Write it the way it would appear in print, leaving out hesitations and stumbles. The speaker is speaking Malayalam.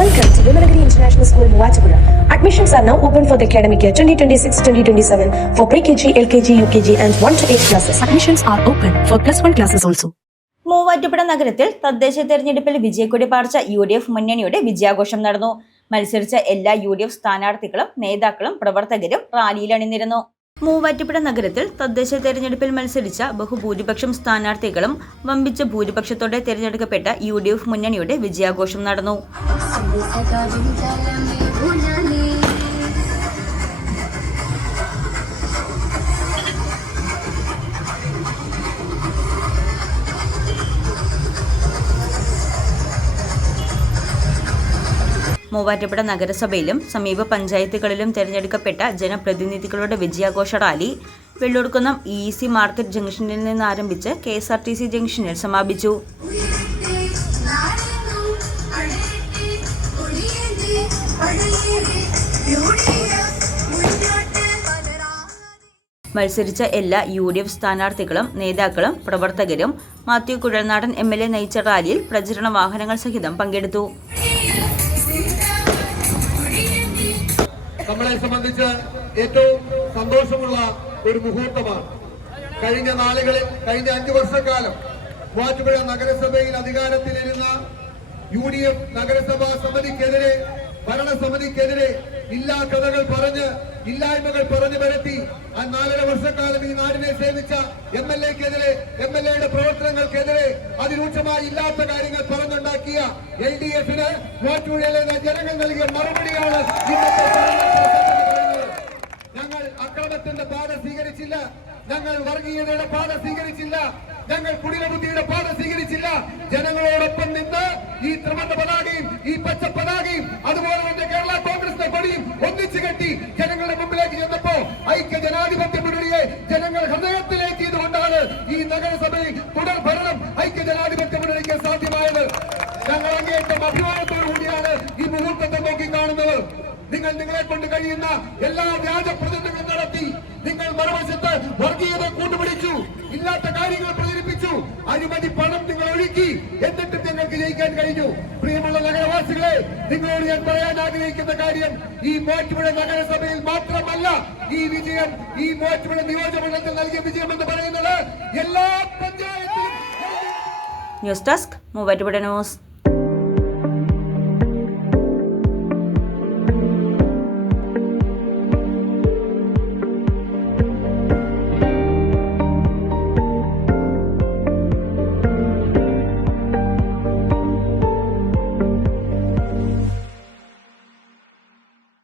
Welcome to Vimalagiri International School, Muachapura. Admissions are now open for the academic year 2026-2027 for pre-KG, LKG, UKG and 1 to 8 classes. Admissions are open for +1 classes also. Muvattupuzha നഗരത്തിൽ തദ്ദേശ തെരഞ്ഞെടുപ്പിൽ വിജയക്കൊടി പാർച്ച UDF മുന്നണിയുടെ വിജയാഘോഷം നടന്നു. മത്സരിച്ച എല്ലാ UDF സ്ഥാനാർത്ഥികളും നേതാക്കളും പ്രവർത്തകരും റാലിയിൽ അണിനിരന്നു. മൂവാറ്റുപുഴ നഗരത്തിൽ തദ്ദേശ തെരഞ്ഞെടുപ്പിൽ മത്സരിച്ച ബഹുഭൂരിപക്ഷം സ്ഥാനാർത്ഥികളും വമ്പിച്ച ഭൂരിപക്ഷത്തോടെ തെരഞ്ഞെടുക്കപ്പെട്ട UDF മുന്നണിയുടെ വിജയാഘോഷം നടന്നു. മൂവാറ്റുപുഴ നഗരസഭയിലും സമീപ പഞ്ചായത്തുകളിലും തെരഞ്ഞെടുക്കപ്പെട്ട ജനപ്രതിനിധികളുടെ വിജയാഘോഷ റാലി വെള്ളൂർക്കുന്നം EEC മാർക്കറ്റ് ജംഗ്ഷനിൽ നിന്ന് ആരംഭിച്ച് KSRTC ജംഗ്ഷനിൽ സമാപിച്ചു. മത്സരിച്ച എല്ലാ UDF സ്ഥാനാർത്ഥികളും നേതാക്കളും പ്രവർത്തകരും മാത്യു കുഴൽനാടൻ MLA നയിച്ച റാലിയിൽ പ്രചരണ വാഹനങ്ങൾ സഹിതം പങ്കെടുത്തു. നമ്മളെ സംബന്ധിച്ച് ഏറ്റവും സന്തോഷമുള്ള ഒരു മുഹൂർത്തമാണ്. കഴിഞ്ഞ നാളുകളിൽ കഴിഞ്ഞ 5 വർഷക്കാലം മൂവാറ്റുപുഴ നഗരസഭയിൽ അധികാരത്തിലിരുന്ന UDF നഗരസഭാ സമിതിക്കെതിരെ ഭരണസമിതിക്കെതിരെ കഥകൾ പറഞ്ഞ് ഇല്ലായ്മകൾ പറഞ്ഞു വരത്തി ആ 4.5 വർഷക്കാലം ഈ നാടിനെ സേവിച്ച MLAക്കെതിരെ MLAയുടെ പ്രവർത്തനങ്ങൾക്കെതിരെ അതിരൂക്ഷമായി ഇല്ലാത്ത കാര്യങ്ങൾ പറഞ്ഞുണ്ടാക്കിയ LDFന് മൂവാറ്റുപുഴയിലെ ജനങ്ങൾ നൽകിയ മറുപടിയാണ് ഇന്നത്തെ. ഞങ്ങൾ അക്രമത്തിന്റെ പാത സ്വീകരിച്ചില്ല, ഞങ്ങൾ വർഗീയതയുടെ പാത സ്വീകരിച്ചില്ല, ഞങ്ങൾ കുടിലബുദ്ധിയുടെ പാത സ്വീകരിച്ചില്ല. ജനങ്ങളോടൊപ്പം നിന്ന് ഈ ത്രിവർണ്ണ പതാകയും ഈ പച്ച പതാകയും അതുപോലെ തന്നെ കേരള കോൺഗ്രസിന്റെ കൊടിയും ഒന്നിച്ചു കെട്ടി ജനങ്ങളുടെ മുമ്പിലേക്ക് ചെന്നപ്പോ ഐക്യ ജനാധിപത്യ മുന്നണിയെ ജനങ്ങൾ ഹൃദയത്തിലേക്ക് ഇതുകൊണ്ടാണ് ഈ നഗരസഭയിൽ തുടർ ഭരണം ഐക്യ ജനാധിപത്യ മുന്നണിക്ക് സാധ്യമായത്. ഞങ്ങൾ അങ്ങേയറ്റം അഭിമാനത്തോടു കൂടിയാണ് ഈ മുഹൂർത്തത്തെ നോക്കി കാണുന്നത്. നിങ്ങളെ കൊണ്ട് കഴിയുന്ന എല്ലാ വ്യാജ പ്രചരണങ്ങളും നടത്തി നിങ്ങൾ മറുവശത്ത് വർഗീയത കൂട്ടുപിടിച്ചു, ഇല്ലാത്ത കാര്യങ്ങൾ പ്രചരിപ്പിച്ചു, അഴിമതി പണം നിങ്ങൾ ഒഴുക്കി, എന്നിട്ടും നിങ്ങൾക്ക് ജയിക്കാൻ കഴിഞ്ഞു. പ്രിയമുള്ള നഗരവാസികളെ, നിങ്ങളോട് ഞാൻ പറയാൻ ആഗ്രഹിക്കുന്ന കാര്യം ഈ മൂവാറ്റുപുഴ നഗരസഭയിൽ മാത്രമല്ല ഈ വിജയം, ഈ മൂവാറ്റുപുഴ നിയോജകമണ്ഡലത്തിൽ നൽകിയ വിജയം എന്ന് പറയുന്നത് എല്ലാ പഞ്ചായത്തിലും. News desk Muvattupuzha news.